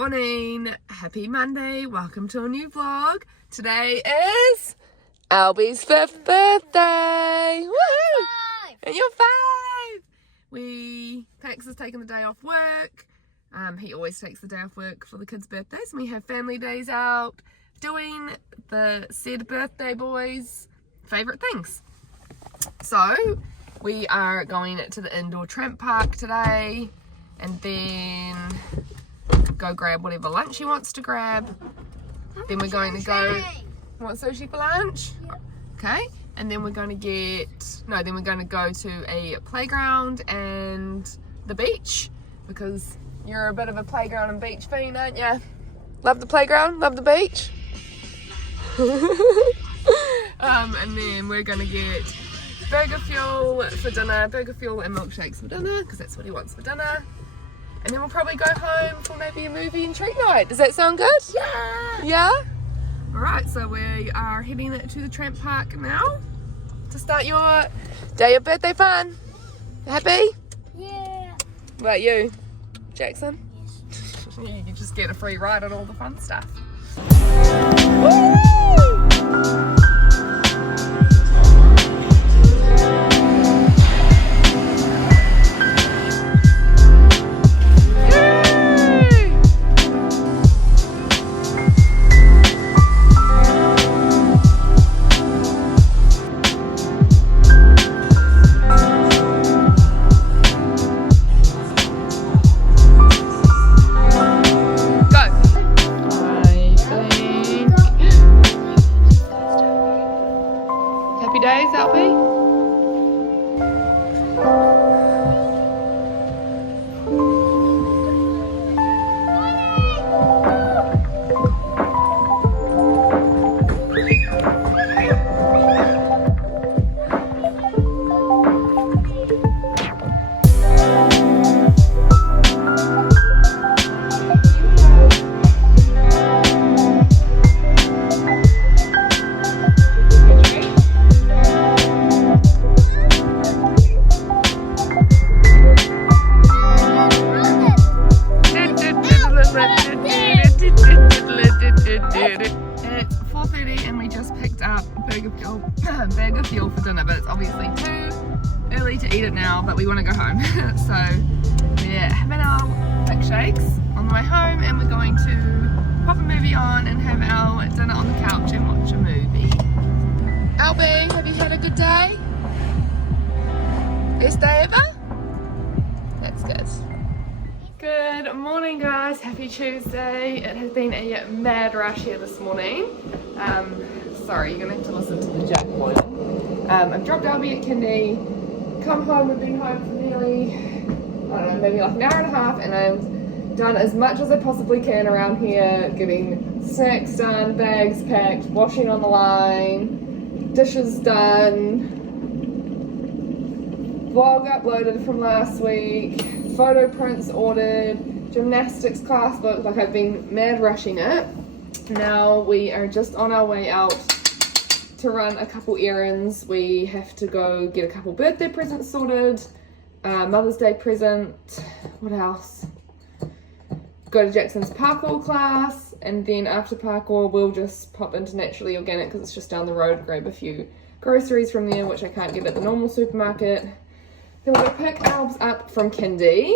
morning, happy Monday, welcome to a new vlog. Today is Albies' 5th birthday. Woohoo! And you're 5! Pax has taken the day off work. He always takes the day off work for the kids' birthdays, and we have family days out doing the said birthday boys' favourite things. So we are going to the indoor tramp park today and then go grab whatever lunch he wants to grab. Then we're going to go want sushi for lunch? Yeah. Okay. And then we're going to go to a playground and the beach, because you're a bit of a playground and beach fiend, aren't you? Love the playground, love the beach. And then we're going to get burger fuel for dinner, burger fuel and milkshakes for dinner, because that's what he wants for dinner. And then we'll probably go home for maybe a movie and treat night. Does that sound good? Yeah! Yeah? Alright, so we are heading to the tramp park now to start your day of birthday fun. Happy? Yeah. What about you, Jackson? Yes. You can just get a free ride on all the fun stuff. Woo! Days, Albie? It's 4:30 and we just picked up burger fuel for dinner, but it's obviously too early to eat it now, but we want to go home. So we're having our milkshakes on the way home, and we're going to pop a movie on and have our dinner on the couch and watch a movie. Albie, have you had a good day? Best day ever? That's good. Good morning, guys. Happy Tuesday. It has been a mad rush here this morning. Sorry, you're gonna have to listen to the jack boiling. I've dropped Albie at kindy, come home. We've been home for nearly, I don't know, maybe like an hour and a half, and I've done as much as I possibly can around here, getting snacks done, bags packed, washing on the line, dishes done, vlog uploaded from last week, photo prints ordered, gymnastics class book. Like, I've been mad rushing it. Now we are just on our way out to run a couple errands. We have to go get a couple birthday presents sorted, Mother's Day present, what else? Go to Jackson's parkour class, and then after parkour we'll just pop into Naturally Organic, because it's just down the road, grab a few groceries from there, which I can't get at the normal supermarket. Then we're going to pick Albs up from kindy,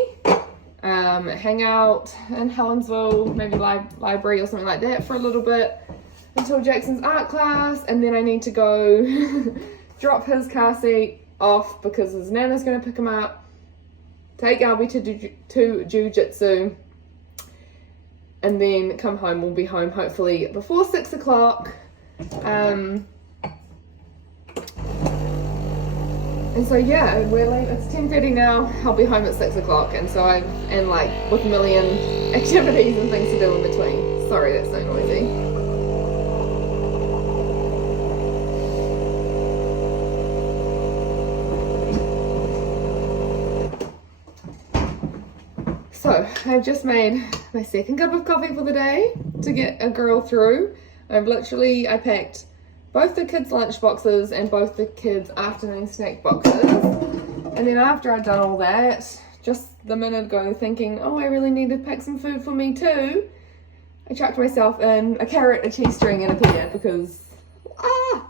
hang out in Helensville, maybe library or something like that for a little bit until Jackson's art class, and then I need to go drop his car seat off because his nana's going to pick him up, take Albie to jiu-jitsu, and then come home. We'll be home hopefully before 6 o'clock. And so yeah, we're late. It's 10:30 now. I'll be home at 6 o'clock, and so and like with a million activities and things to do in between. Sorry, that's so noisy. So I've just made my second cup of coffee for the day to get a girl through. I packed both the kids' lunch boxes and both the kids' afternoon snack boxes. And then after I'd done all that, just the minute ago thinking, oh, I really need to pack some food for me too, I chucked myself in a carrot, a cheese string, and a peanut because I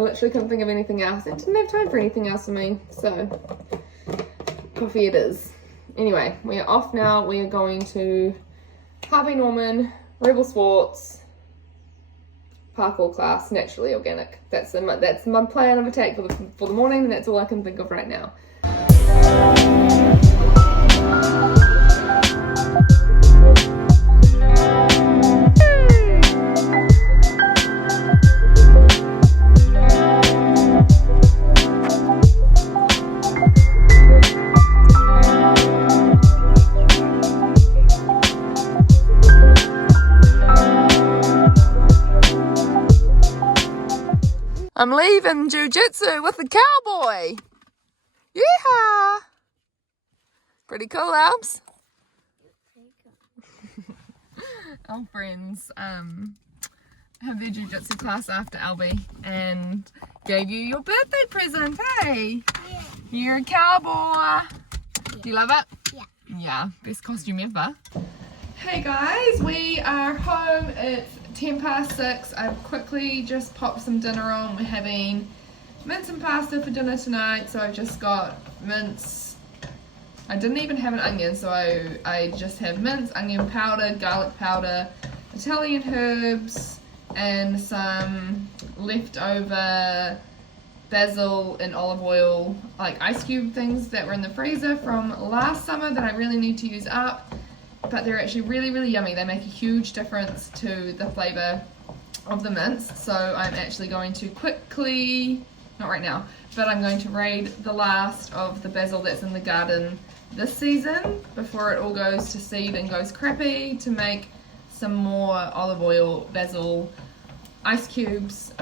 literally couldn't think of anything else and didn't have time for anything else for me. So coffee it is. Anyway, we are off now. We are going to Harvey Norman, Rebel Sports, parkour class, naturally organic. That's my plan of attack for the morning, and that's all I can think of right now. I'm leaving jiu-jitsu with the cowboy. Yeehaw! Pretty cool, Albs. Our friends have their jiu-jitsu class after Albie and gave you your birthday present, hey? Yeah. You're a cowboy. Yeah. Do you love it? Yeah. Yeah, best costume ever. Hey guys, we are home. It's 6:10. I've quickly just popped some dinner on. We're having mince and pasta for dinner tonight, so I've just got mince. I didn't even have an onion, so I just have mince, onion powder, garlic powder, Italian herbs, and some leftover basil and olive oil, like ice cube things that were in the freezer from last summer that I really need to use up. But they're actually really, really yummy. They make a huge difference to the flavour of the mince. So I'm actually going to quickly, not right now, but I'm going to raid the last of the basil that's in the garden this season before it all goes to seed and goes crappy, to make some more olive oil, basil, ice cubes,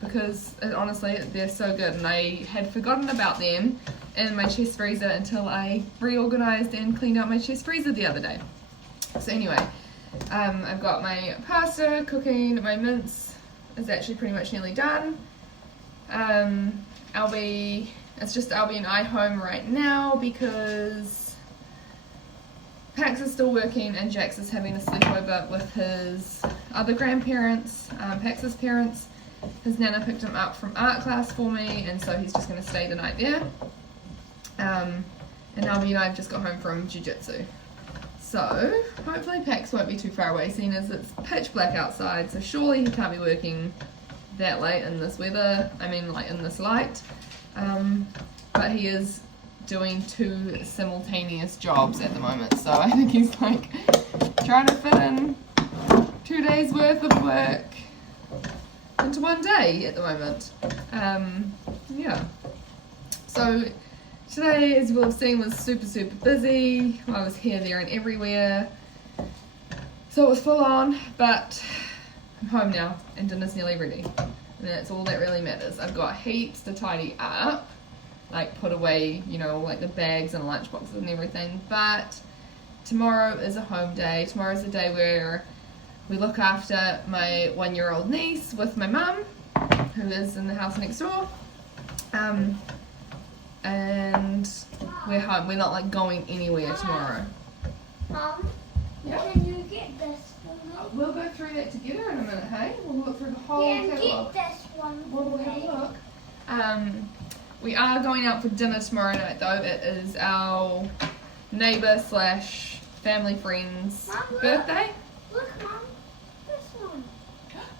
because honestly they're so good, and I had forgotten about them in my chest freezer until I reorganized and cleaned out my chest freezer the other day. So anyway, I've got my pasta cooking, my mince is actually pretty much nearly done. It's just Albie and I home right now because Pax is still working and Jax is having a sleepover with his other grandparents, Pax's parents. His nana picked him up from art class for me, and so he's just going to stay the night there. And Albie and I have just got home from jiu-jitsu. So hopefully Pax won't be too far away, seeing as it's pitch black outside, so surely he can't be working that late in this weather, like in this light. But he is doing 2 simultaneous jobs at the moment, so I think he's like trying to fit in 2 days worth of work into 1 day at the moment. Yeah. So today, as you will have seen, was super, super busy. I was here, there, and everywhere. So it was full on, but I'm home now, and dinner's nearly ready. And that's all that really matters. I've got heaps to tidy up, like put away, like the bags and lunch boxes and everything. But tomorrow is a home day. Tomorrow's a day where we look after my 1-year-old niece with my mum, who lives in the house next door. And we're home. We're not like going anywhere tomorrow. Mom, yeah? Can you get this for me? We'll go through that together in a minute, hey? We'll look through the whole catalogue. Get this one for We'll have me. a look. We are going out for dinner tomorrow night though. It is our neighbour / family friend's Mom, birthday. Look, Mom. This one.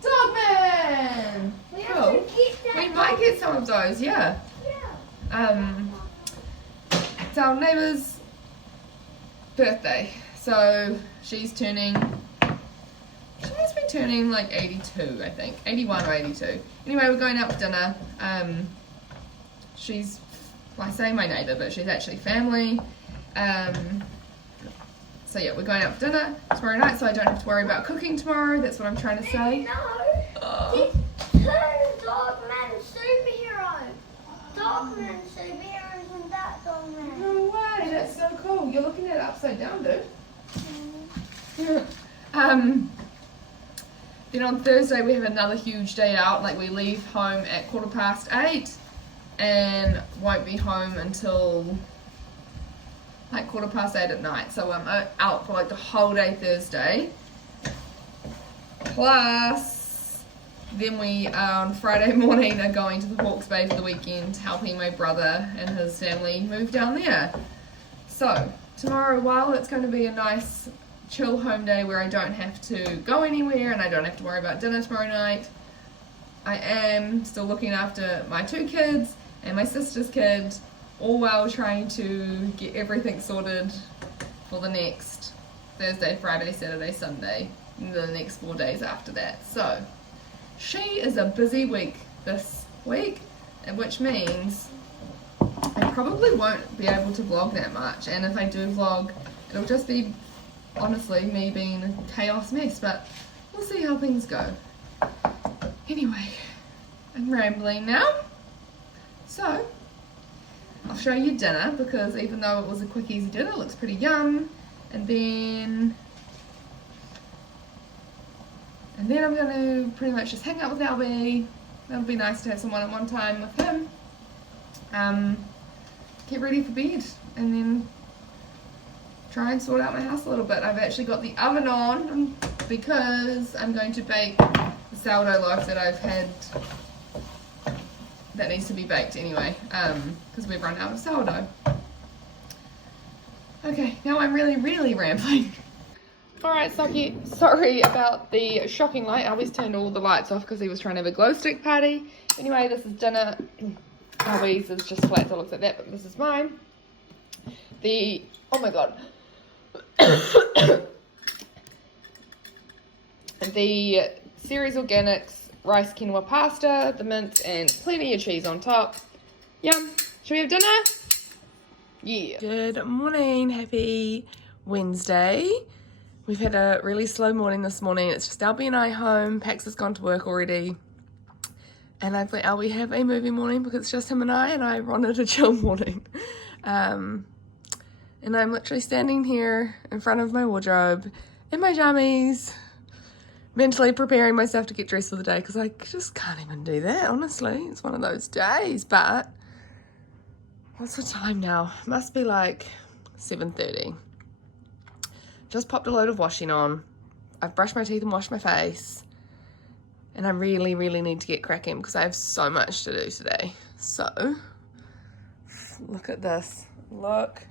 Dogman! We Cool. have to keep that. We might get some of those, yeah. Yeah. It's our neighbour's birthday, so she must be turning like 82, I think, 81 or 82. Anyway, we're going out for dinner. She's, well, I say my neighbour, but she's actually family. So yeah, we're going out for dinner tomorrow night, so I don't have to worry about cooking tomorrow. That's what I'm trying to say. No. These 2 Dogman superheroes. Dogman superheroes and that Dogman. No way, that's so cool. You're looking at it upside down, dude. Then on Thursday we have another huge day out. Like we leave home at 8:15 and won't be home until like 8:15 at night. So I'm out for like the whole day Thursday, Plus, then we on Friday morning are going to the Hawke's Bay for the weekend, helping my brother and his family move down there. So tomorrow, while it's going to be a nice chill home day where I don't have to go anywhere and I don't have to worry about dinner tomorrow night, I am still looking after my 2 kids and my sister's kid, all while trying to get everything sorted for the next Thursday, Friday, Saturday, Sunday, and the next 4 days after that. So she is a busy week this week, which means I probably won't be able to vlog that much, and if I do vlog, it'll just be honestly me being a chaos mess, but we'll see how things go. Anyway, I'm rambling now, so I'll show you dinner, because even though it was a quick easy dinner, it looks pretty yum. And then I'm going to pretty much just hang out with Albie. That'll be nice to have some one-on-one time with him. Get ready for bed, and then try and sort out my house a little bit. I've actually got the oven on because I'm going to bake the sourdough loaf that I've had that needs to be baked anyway, because we've run out of sourdough. Okay, now I'm really rambling. Alright, sorry about the shocking light. Albie's turned all the lights off because he was trying to have a glow stick party. Anyway, this is dinner. Albie's is just flat, so it looks like that, but this is mine. Oh my god. The Ceres Organics rice quinoa pasta, the mince, and plenty of cheese on top. Yum. Should we have dinner? Yeah. Good morning. Happy Wednesday. We've had a really slow morning this morning. It's just Albie and I home. Pax has gone to work already. And I've let Albie have a movie morning because it's just him and I wanted a chill morning. And I'm literally standing here in front of my wardrobe in my jammies, mentally preparing myself to get dressed for the day, because I just can't even do that, honestly. It's one of those days. But what's the time now? It must be like 7:30. Just popped a load of washing on. I've brushed my teeth and washed my face. And I really need to get cracking because I have so much to do today. So, look at this. Look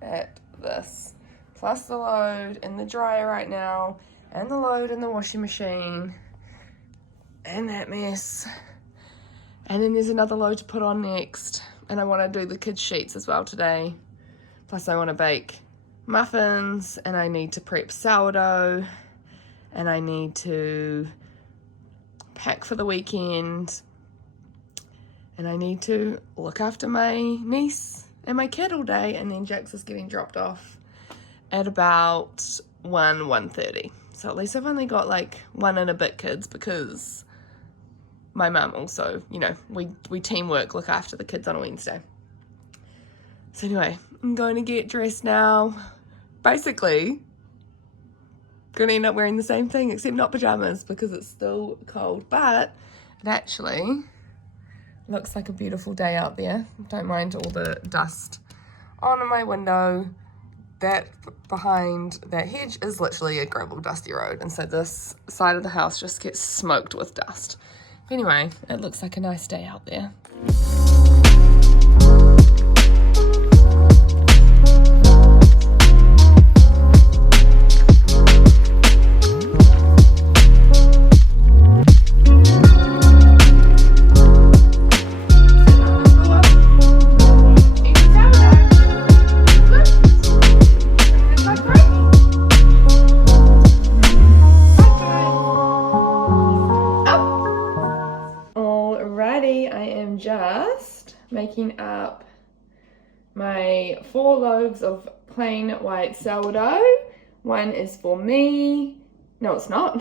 at this. Plus the load in the dryer right now, and the load in the washing machine, and that mess. And then there's another load to put on next. And I want to do the kids' sheets as well today. Plus I want to bake muffins, and I need to prep sourdough, and I need to pack for the weekend, and I need to look after my niece and my kid all day, and then Jax is getting dropped off at about 1:30. So at least I've only got like 1 and a bit kids, because my mum also, you know, we teamwork, look after the kids on a Wednesday. So anyway, I'm going to get dressed now. Basically, going to end up wearing the same thing, except not pajamas, because it's still cold. But it actually looks like a beautiful day out there. Don't mind all the dust on my window. That behind that hedge is literally a gravel dusty road, and so this side of the house just gets smoked with dust. Anyway, it looks like a nice day out there. Just making up my 4 loaves of plain white sourdough. One is for me. No, it's not.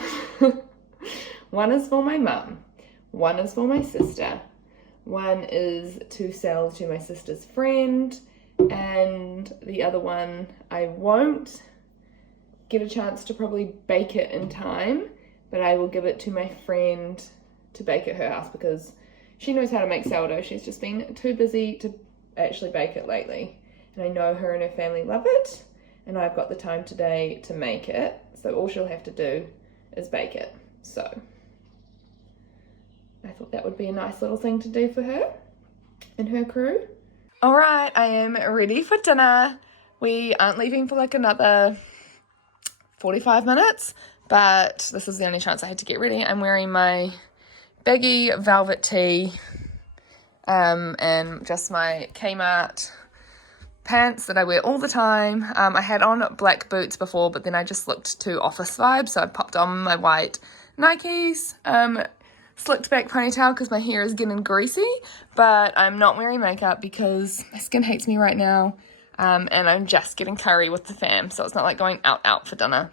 One is for my mum. One is for my sister. One is to sell to my sister's friend. And the other one, I won't get a chance to probably bake it in time, but I will give it to my friend to bake at her house, because she knows how to make sourdough. She's just been too busy to actually bake it lately. And I know her and her family love it. And I've got the time today to make it. So all she'll have to do is bake it. So I thought that would be a nice little thing to do for her and her crew. All right, I am ready for dinner. We aren't leaving for like another 45 minutes, but this is the only chance I had to get ready. I'm wearing my baggy velvet tee and just my Kmart pants that I wear all the time. I had on black boots before, but then I just looked too office vibe, so I popped on my white Nikes, slicked back ponytail because my hair is getting greasy, but I'm not wearing makeup because my skin hates me right now, and I'm just getting curry with the fam, so it's not like going out for dinner.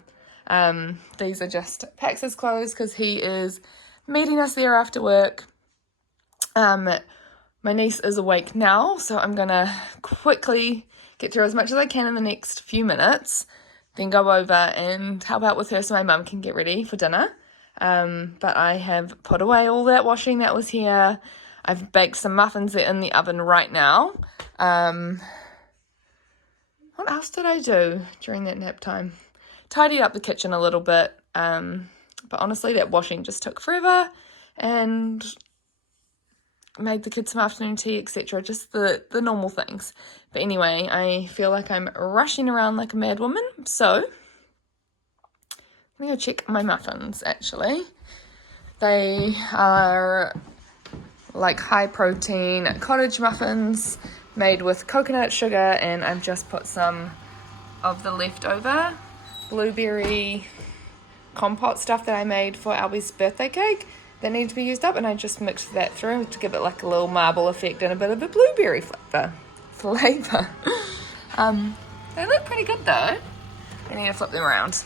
These are just Pax's clothes because he is meeting us there after work. My niece is awake now, so I'm gonna quickly get through as much as I can in the next few minutes, then go over and help out with her so my mum can get ready for dinner. But I have put away all that washing that was here. I've baked some muffins in the oven right now. What else did I do during that nap time? Tidied up the kitchen a little bit, but honestly that washing just took forever, and made the kids some afternoon tea, etc. Just the normal things. But anyway, I feel like I'm rushing around like a mad woman, so I'm gonna go check my muffins. Actually, they are like high protein cottage muffins made with coconut sugar, and I've just put some of the leftover blueberry compote stuff that I made for Albies' birthday cake that needed to be used up, and I just mixed that through to give it like a little marble effect and a bit of a blueberry flavor. They look pretty good though. I need to flip them around.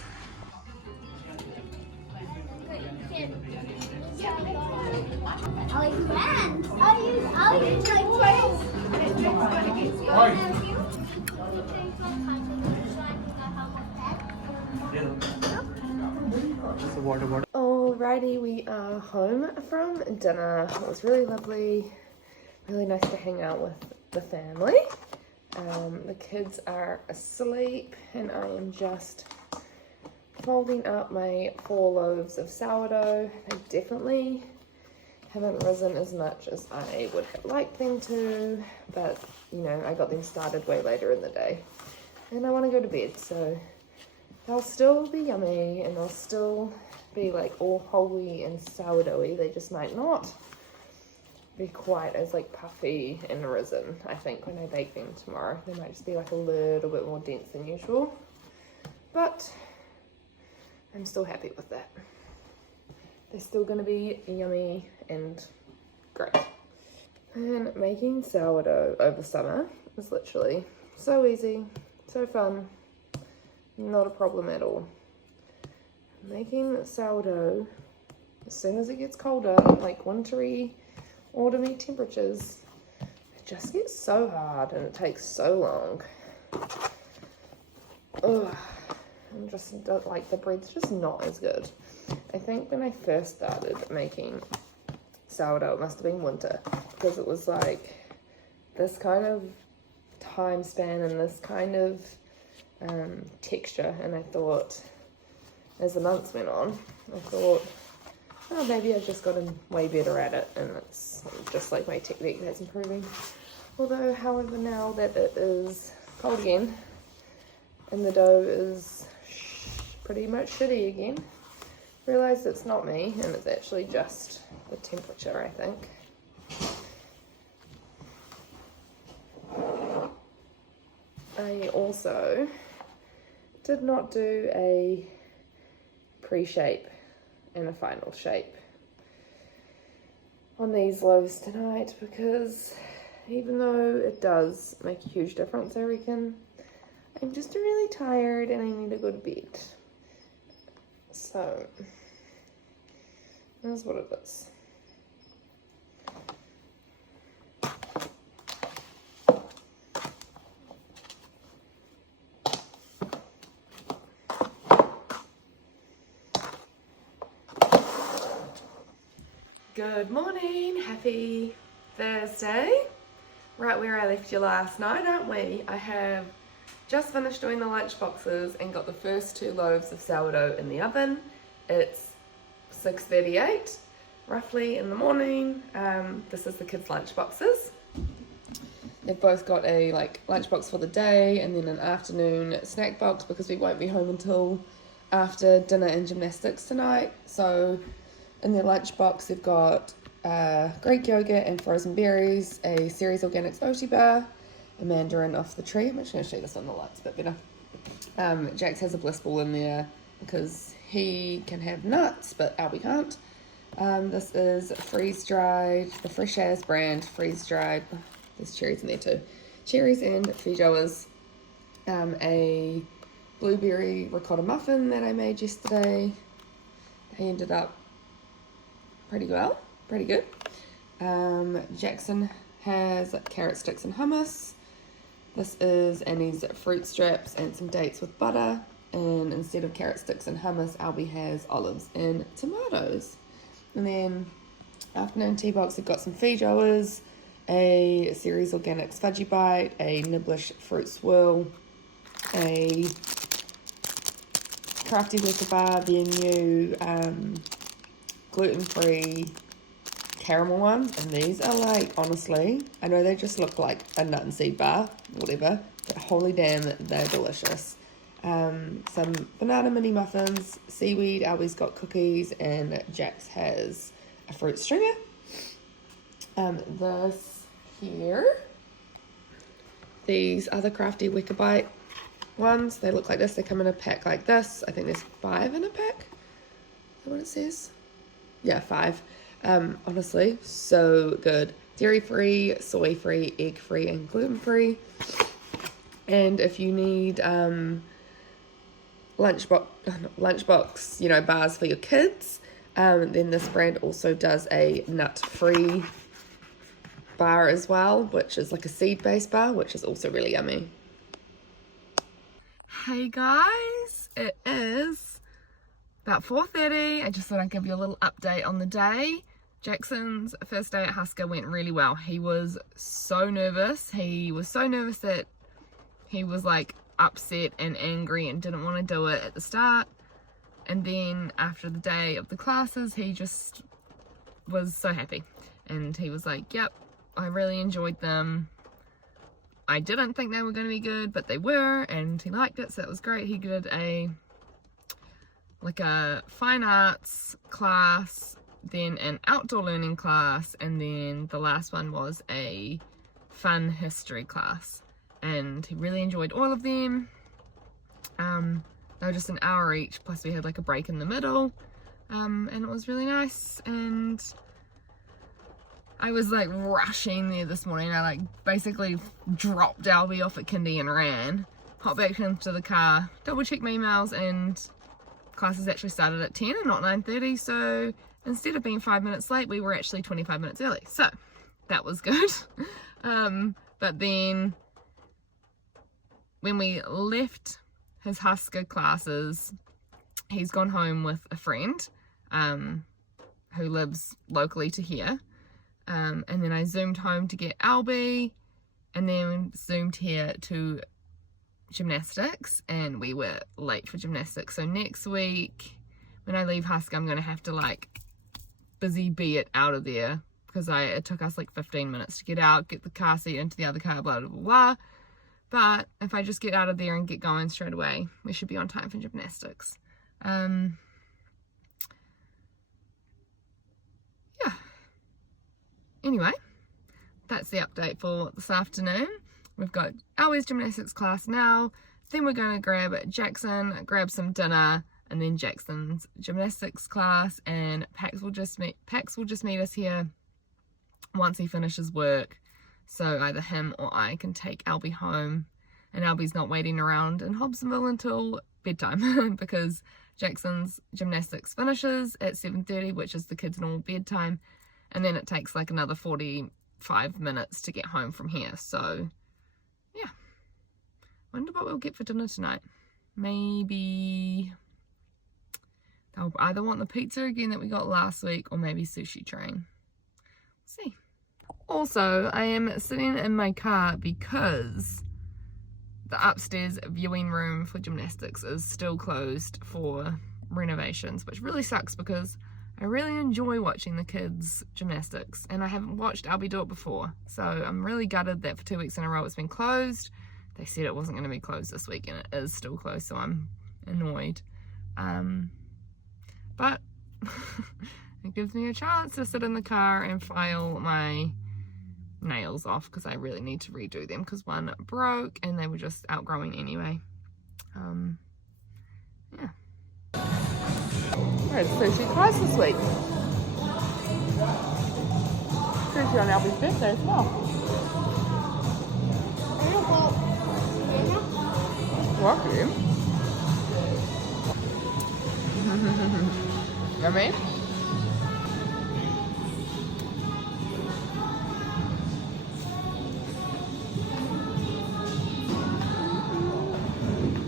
Alrighty, we are home from dinner. It was really lovely, really nice to hang out with the family. The kids are asleep and I am just folding up my 4 loaves of sourdough. They definitely haven't risen as much as I would have liked them to, but you know, I got them started way later in the day and I want to go to bed, so they'll still be yummy and they'll still be like all holy and sourdoughy. They just might not be quite as like puffy and risen. I think when I bake them tomorrow, they might just be like a little bit more dense than usual, but I'm still happy with that. They're still going to be yummy and great. And making sourdough over summer is literally so easy, so fun, not a problem at all. Making sourdough as soon as it gets colder, like wintry, autumny temperatures, it just gets so hard and it takes so long. Ugh, I'm just like, the bread's just not as good. I think when I first started making sourdough, it must have been winter, because it was like this kind of time span and this kind of texture, and I thought as the months went on, I thought, oh, maybe I've just gotten way better at it, and it's just like my technique that's improving. Although, however, now that it is cold again and the dough is pretty much shitty again, realised it's not me and it's actually just the temperature, I think. I also did not do a pre-shape and a final shape on these loaves tonight, because even though it does make a huge difference, I reckon, I'm just really tired and I need to go to bed. So that's what it is. Good morning, happy Thursday. Right where I left you last night, aren't we? I have just finished doing the lunch boxes and got the first 2 loaves of sourdough in the oven. It's 6:38 roughly in the morning. This is the kids' lunch boxes. They've both got a lunch box for the day and then an afternoon snack box because we won't be home until after dinner and gymnastics tonight. So in their lunch box they've got Greek yogurt and frozen berries, a Ceres Organics Oatly bar, a mandarin off the tree. I'm just going to show you this on the lights a bit better. Jax has a bliss ball in there because he can have nuts but Albie can't. This is freeze-dried, the Fresh As brand freeze-dried. There's cherries in there too. Cherries and feijoas. A blueberry ricotta muffin that I made yesterday. He ended up pretty good. Jackson has carrot sticks and hummus. This is Annie's fruit strips and some dates with butter. And instead of carrot sticks and hummus, Albie has olives and tomatoes. And then afternoon tea box, we've got some feijoas, a Ceres Organics Fudgy Bite, a Nibblish Fruit Swirl, a Crafty Wicker Bar, their new gluten-free caramel one. And these are honestly, I know they just look like a nut and seed bar, whatever, but holy damn, they're delicious. Some banana mini muffins, seaweed, Albie's got cookies, and Jax has a fruit stringer. This here, these are the Crafty Wicker Bite ones. They look like this. They come in a pack like this. I think there's 5 in a pack. Is that what it says? Yeah, 5. Honestly, so good. Dairy-free, soy-free, egg-free, and gluten-free. And if you need lunchbox, bars for your kids, then this brand also does a nut-free bar as well, which is like a seed-based bar, which is also really yummy. Hey guys, it is about 4:30. I just thought I'd give you a little update on the day. Jackson's first day at Husker went really well. He was so nervous. He was so nervous that he was upset and angry and didn't want to do it at the start. And then after the day of the classes, he just was so happy. And he was like, yep, I really enjoyed them. I didn't think they were going to be good, but they were, and he liked it, so it was great. He did a fine arts class, then an outdoor learning class, and then the last one was a fun history class. And he really enjoyed all of them. They were just an hour each, plus we had a break in the middle, and it was really nice. And I was rushing there this morning. I basically dropped Albie off at kindy and ran, hopped back into the car, double checked my emails, and classes actually started at 10 and not 9:30. So instead of being 5 minutes late, we were actually 25 minutes early. So that was good. But then when we left his Husker classes, he's gone home with a friend who lives locally to here. And then I zoomed home to get Albie, and then zoomed here to gymnastics, and we were late for gymnastics. So next week when I leave Husker, I'm going to have to busy bee it out of there, because it took us 15 minutes to get out, get the car seat into the other car, blah blah blah. But if I just get out of there and get going straight away, we should be on time for gymnastics. Yeah. Anyway, that's the update for this afternoon. We've got Albie's gymnastics class now. Then we're going to grab Jackson, grab some dinner, and then Jackson's gymnastics class. And Pax will just meet us here once he finishes work. So either him or I can take Albie home, and Albie's not waiting around in Hobsonville until bedtime because Jackson's gymnastics finishes at 7:30, which is the kids' normal bedtime, and then it takes another 45 minutes to get home from here. So yeah, wonder what we'll get for dinner tonight. Maybe they'll either want the pizza again that we got last week, or maybe sushi train. We'll see. Also, I am sitting in my car because the upstairs viewing room for gymnastics is still closed for renovations, which really sucks because I really enjoy watching the kids' gymnastics, and I haven't watched Albie do it before, so I'm really gutted that for 2 weeks in a row it's been closed. They said it wasn't going to be closed this week, and it is still closed, so I'm annoyed. But it gives me a chance to sit in the car and file my nails off, because I really need to redo them, because one broke and they were just outgrowing anyway. Yeah. It's sushi price this week. Sushi on Albie's birthday as well. Welcome. Yummy.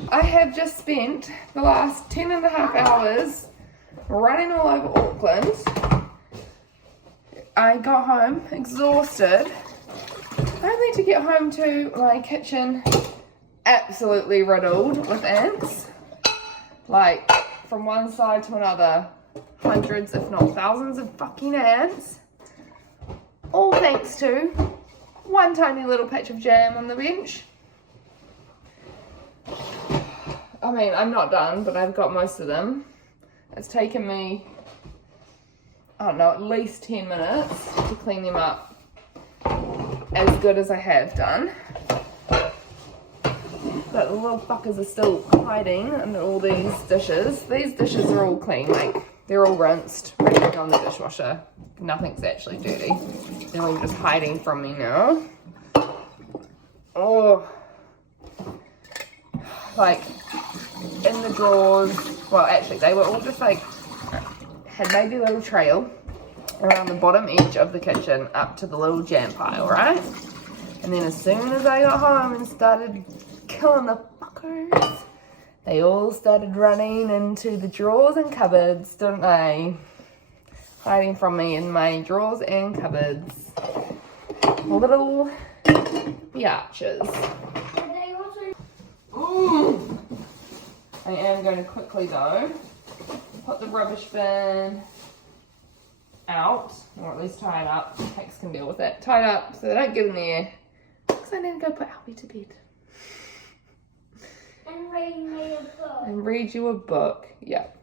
I have just spent the last 10.5 hours running all over Auckland. I got home exhausted, only to get home to my kitchen absolutely riddled with ants. Like, from one side to another, hundreds if not thousands of fucking ants. All thanks to one tiny little patch of jam on the bench. I mean, I'm not done, but I've got most of them. It's taken me, I don't know, at least 10 minutes to clean them up as good as I have done. But the little fuckers are still hiding under all these dishes. These dishes are all clean, like, they're all rinsed, ready to go in the dishwasher. Nothing's actually dirty. They're all just hiding from me now. Oh. Like, in the drawers, well, actually, they were all just like, had made a little trail around the bottom edge of the kitchen up to the little jam pile, right? And then as soon as I got home and started killing the fuckers, they all started running into the drawers and cupboards, didn't they? Hiding from me in my drawers and cupboards. Little biatches. Ooh. I am going to quickly though put the rubbish bin out, or at least tie it up. Hex can deal with it. Tie it up so they don't get in there, because I need to go put Albie to bed. And read me a book. And read you a book. Yep.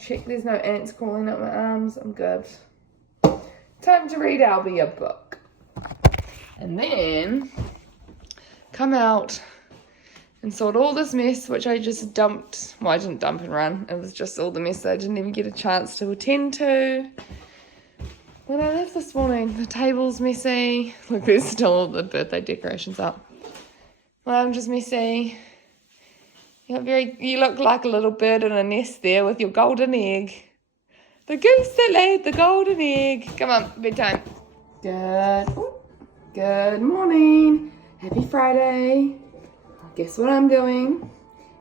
Check there's no ants crawling up my arms. I'm good. Time to read Albie a book. And then come out and sort all this mess, which I just dumped. Well, I didn't dump and run. It was just all the mess that I didn't even get a chance to attend to when I left this morning. The table's messy. Look, there's still all the birthday decorations up. Well, I'm just messy. You look like a little bird in a nest there with your golden egg. The goose that laid the golden egg. Come on, bedtime. Good morning. Happy Friday. Guess what I'm doing?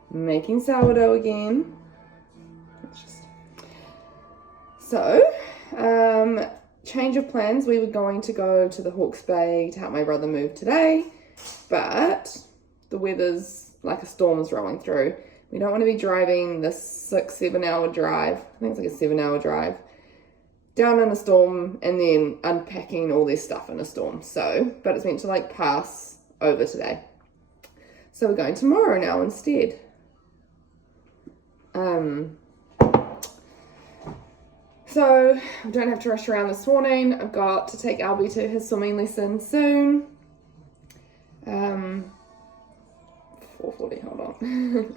Making sourdough again. Change of plans. We were going to go to the Hawke's Bay to help my brother move today, but the weather's like a storm is rolling through. We don't want to be driving this 6-7 hour drive. I think it's like a 7-hour drive down in a storm and then unpacking all this stuff in a storm. But it's meant to like pass over today. So we're going tomorrow now instead. So I don't have to rush around this morning. I've got to take Albie to his swimming lesson soon. 4:40, hold on.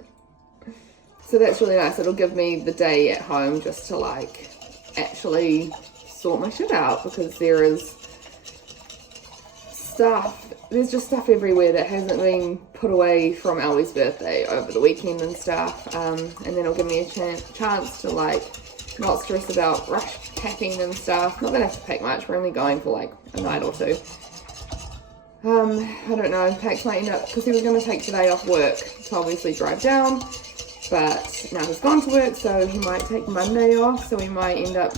So that's really nice. It'll give me the day at home just to like actually sort my shit out, because there is stuff, there's just stuff everywhere that hasn't been put away from Albie's birthday over the weekend and stuff. And then it'll give me a chance to like not stress about rush packing and stuff. Not gonna have to pack much, we're only going for like a night or two. I don't know, Pax might end up, because he was going to take today off work to obviously drive down, but now he's gone to work, so he might take Monday off, so we might end up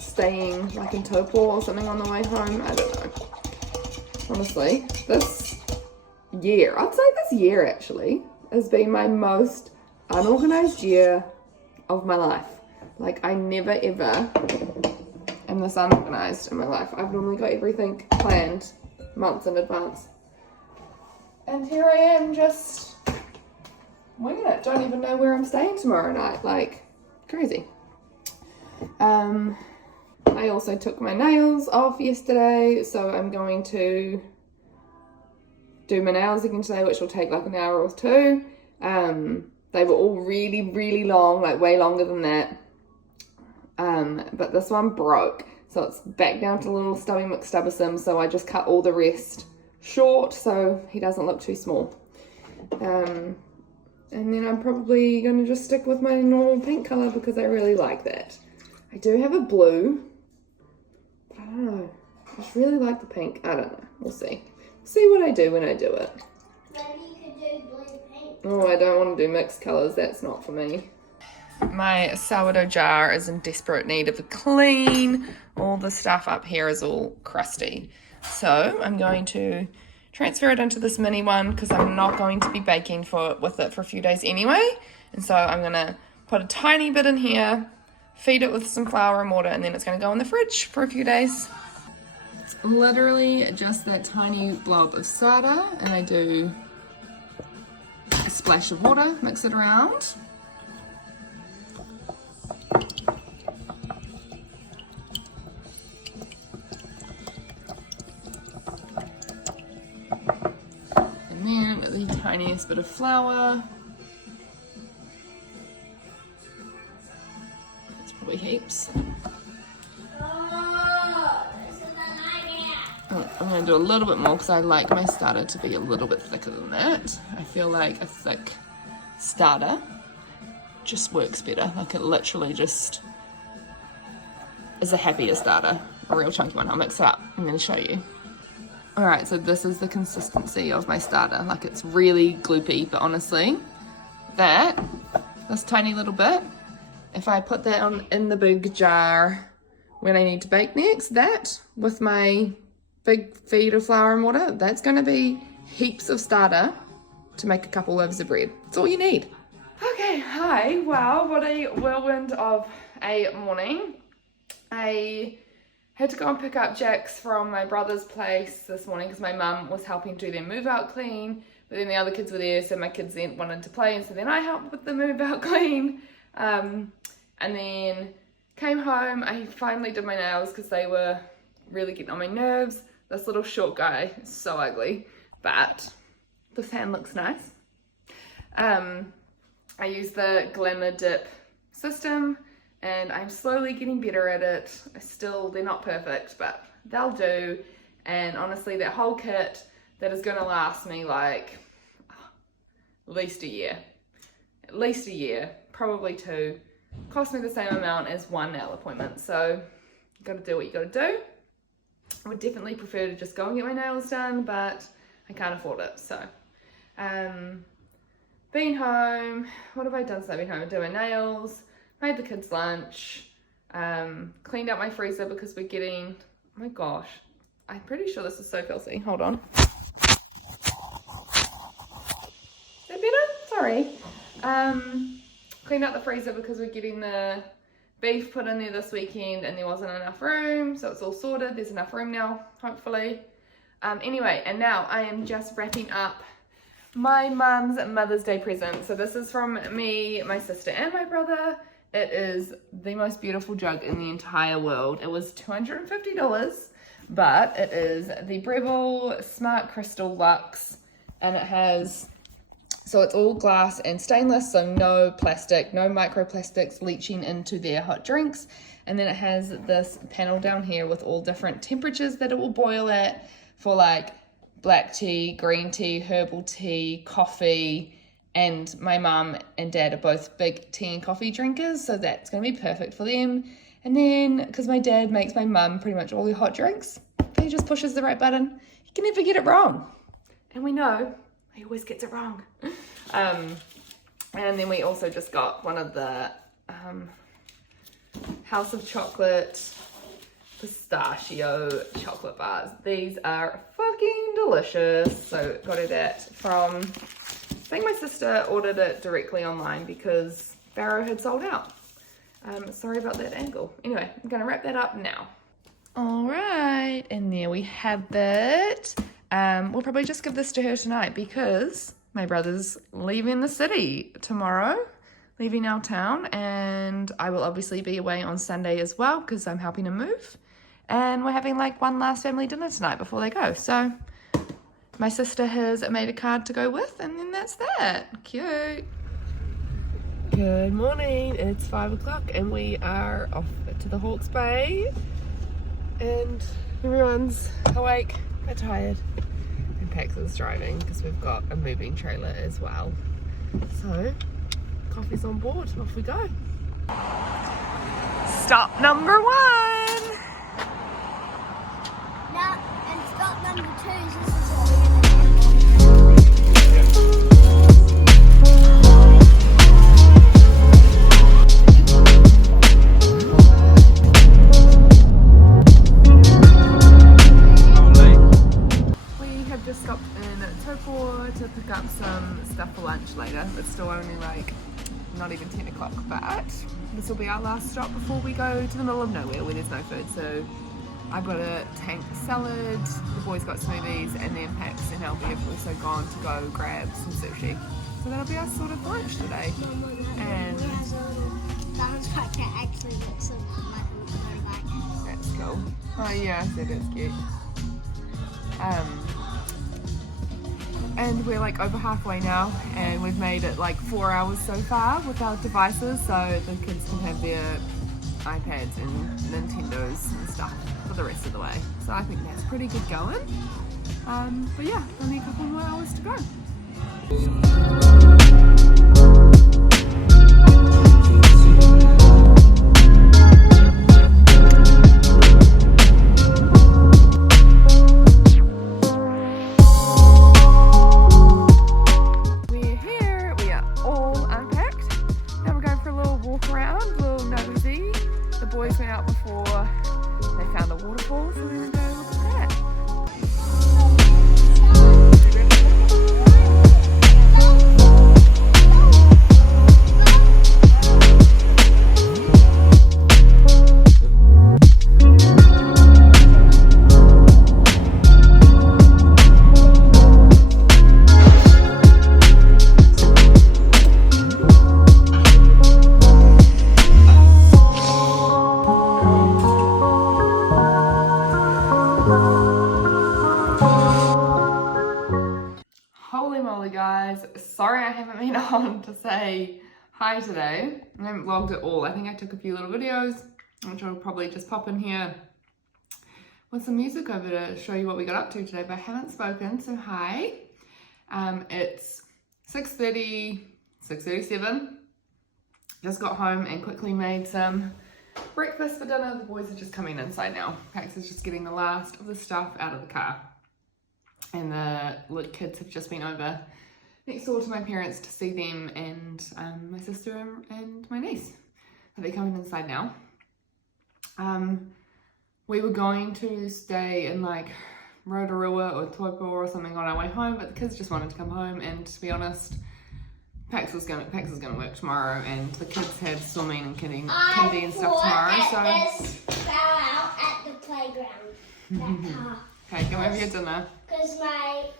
staying like in Taupo or something on the way home. I don't know. Honestly, this year, I'd say this year actually, has been my most unorganized year of my life. Like, I never ever am this unorganized in my life. I've normally got everything planned months in advance. And here I am just winging it. Don't even know where I'm staying tomorrow night. Like, crazy. I also took my nails off yesterday, so I'm going to do my nails again today, which will take like an hour or two. They were all really, really long, like way longer than that. But this one broke, so it's back down to little stubby McStubbersome, so I just cut all the rest short so he doesn't look too small. And then I'm probably going to just stick with my normal pink colour because I really like that. I do have a blue, but I don't know. I just really like the pink. I don't know. We'll see. See what I do when I do it. Maybe you could do blue pink. Oh, I don't want to do mixed colours. That's not for me. My sourdough jar is in desperate need of a clean. All the stuff up here is all crusty. So I'm going to transfer it into this mini one because I'm not going to be baking with it for a few days anyway. And so I'm going to put a tiny bit in here, feed it with some flour and water, and then it's going to go in the fridge for a few days. It's literally just that tiny blob of starter, and I do a splash of water, mix it around. And then the tiniest bit of flour. That's probably heaps. I'm going to do a little bit more because I like my starter to be a little bit thicker than that. I feel like a thick starter just works better. Like it literally just is a happier starter, a real chunky one. I'll mix it up and then show you. Alright, so this is the consistency of my starter. Like it's really gloopy, but honestly, this tiny little bit, if I put that on in the big jar when I need to bake next, that with my big feed of flour and water, that's going to be heaps of starter to make a couple loaves of bread. That's all you need. Okay, hi. Wow, what a whirlwind of a morning. I had to go and pick up Jax from my brother's place this morning because my mum was helping do their move out clean, but then the other kids were there, so my kids then wanted to play, and so then I helped with the move out clean. And then came home. I finally did my nails because they were really getting on my nerves. This little short guy is so ugly, but this hand looks nice. I use the Glamour Dip system and I'm slowly getting better at it. They're not perfect, but they'll do. And honestly, that whole kit, that is gonna last me like at least a year, probably 2. Cost me the same amount as 1 nail appointment. So you gotta do what you gotta do. I would definitely prefer to just go and get my nails done, but I can't afford it. So, been home. What have I done since I've been home? Doing nails, made the kids lunch, cleaned out my freezer because we're getting, oh my gosh, I'm pretty sure this is so filthy. Hold on. Is that better? Sorry. Cleaned out the freezer because we're getting the beef put in there this weekend and there wasn't enough room, so it's all sorted. There's enough room now, hopefully. Anyway, and now I am just wrapping up my mum's Mother's Day present. So this is from me, my sister, and my brother. It is the most beautiful jug in the entire world. It was $250, but it is the Breville Smart Crystal Luxe, and it has, so it's all glass and stainless, so no plastic, no microplastics leaching into their hot drinks. And then it has this panel down here with all different temperatures that it will boil at for like black tea, green tea, herbal tea, coffee. And my mum and dad are both big tea and coffee drinkers, so that's going to be perfect for them. And then, because my dad makes my mum pretty much all the hot drinks, he just pushes the right button. You can never get it wrong. And we know he always gets it wrong. And then we also just got one of the House of Chocolate pistachio chocolate bars. These are fucking delicious. So got it that from, I think my sister ordered it directly online because Barrow had sold out. Sorry about that angle. Anyway, I'm gonna wrap that up now. All right, and there we have it. We'll probably just give this to her tonight because my brother's leaving the city tomorrow, leaving our town, and I will obviously be away on Sunday as well because I'm helping him move. And we're having like one last family dinner tonight before they go. So my sister has made a card to go with, and then that's that. Cute. Good morning, it's 5 o'clock and we are off to the Hawke's Bay. And everyone's awake, they're tired. And Pax is driving because we've got a moving trailer as well. So, coffee's on board, off we go. Stop number 1! Now, and stop number 2 is this is to pick up some stuff for lunch later. It's still only like not even 10 o'clock, but this will be our last stop before we go to the middle of nowhere where there's no food. So I've got a tank salad, the boys got smoothies, and then Pax and Albie have also gone to go grab some sushi. So that'll be our sort of lunch today. And that's cool. Oh yeah, that is cute. And we're like over halfway now, and we've made it like 4 hours so far with our devices, so the kids can have their iPads and Nintendos and stuff for the rest of the way. So I think that's pretty good going. But yeah, only a couple more hours to go. Holy moly guys, sorry I haven't been on to say hi today. I haven't vlogged at all. I think I took a few little videos, which I'll probably just pop in here with some music over to show you what we got up to today, but I haven't spoken, so hi. It's 6:30, 6:37. Just got home and quickly made some breakfast for dinner. The boys are just coming inside now. Pax is just getting the last of the stuff out of the car. And the little kids have just been over next door to my parents to see them, and my sister and my niece. So they're coming inside now. We were going to stay in like Rotorua or Taupo or something on our way home, but the kids just wanted to come home, and to be honest, Pax is gonna work tomorrow, and the kids have swimming and kindy and stuff tomorrow. So this fell out at the playground. That car. Okay, come over your dinner. Because my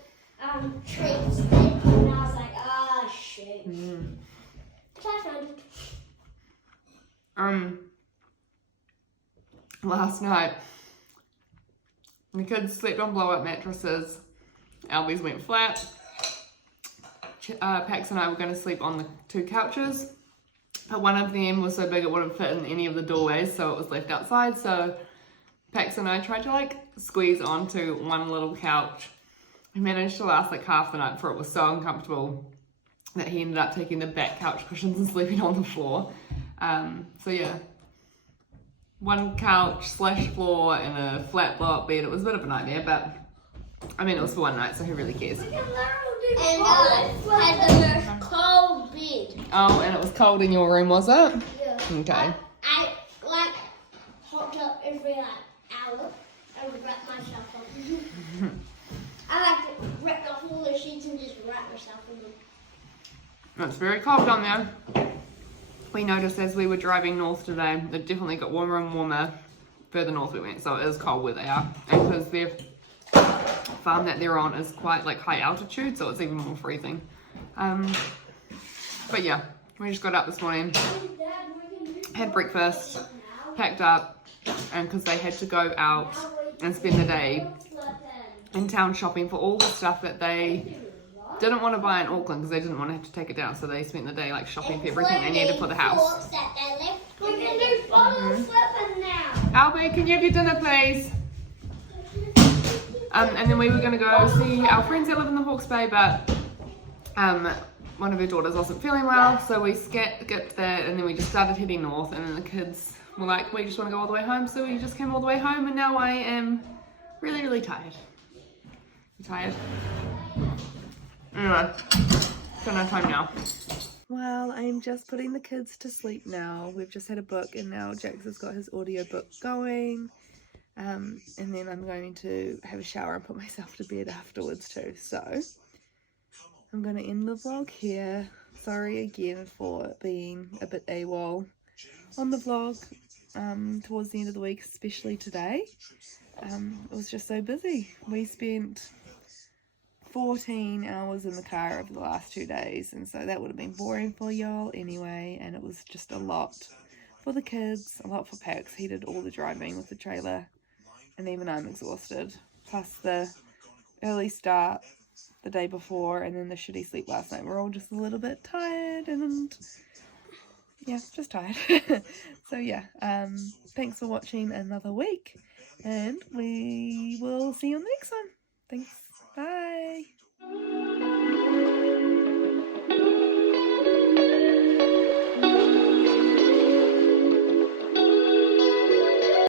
treats did, and I was like, oh shoot. But I found it. Last night, the kids slept on blow-up mattresses. Albies went flat. Pax and I were going to sleep on the 2 couches, but one of them was so big it wouldn't fit in any of the doorways, so it was left outside. So Pax and I tried to like squeeze onto one little couch. We managed to last like half the night before it was so uncomfortable that he ended up taking the back couch cushions and sleeping on the floor. So yeah, one couch / floor and a flat blow-up bed. It was a bit of a nightmare, but I mean it was for one night, so who really cares? And I had the most cold bed. Oh, and it was cold in your room, was it? Yeah. Okay. I like hopped up every hour and wrapped myself up. I like to rip off all the sheets and just wrap myself in them. It's very cold down there. we noticed as we were driving north today, it definitely got warmer and warmer further north we went, so it is cold where they are. And because their farm that they're on is quite like high altitude, so it's even more freezing. But yeah, we just got up this morning, had breakfast, packed up, and because they had to go out and spend the day in town shopping for all the stuff that they didn't want to buy in Auckland because they didn't want to have to take it down, so they spent the day like shopping for everything they needed for the house. We can do bottle flipping now. Albie, can you have your dinner please? And then we were going to go see our friends that live in the Hawke's Bay, but one of her daughters wasn't feeling well, so we skipped that, and then we just started heading north, and then the kids were like, we just want to go all the way home, so we just came all the way home, and now I am really, really tired. You tired? Anyway, dinner time now. Well, I'm just putting the kids to sleep now. We've just had a book, and now Jax has got his audiobook going. And then I'm going to have a shower and put myself to bed afterwards too. So I'm going to end the vlog here. Sorry again for being a bit AWOL on the vlog towards the end of the week, especially today. It was just so busy. We spent 14 hours in the car over the last 2 days, and so that would have been boring for y'all anyway, and it was just a lot for the kids, a lot for Pax. He did all the driving with the trailer, and even I'm exhausted, plus the early start the day before and then the shitty sleep last night. We're all just a little bit tired, and yeah, just tired. So yeah, thanks for watching another week, and we will see you on the next one. Thanks.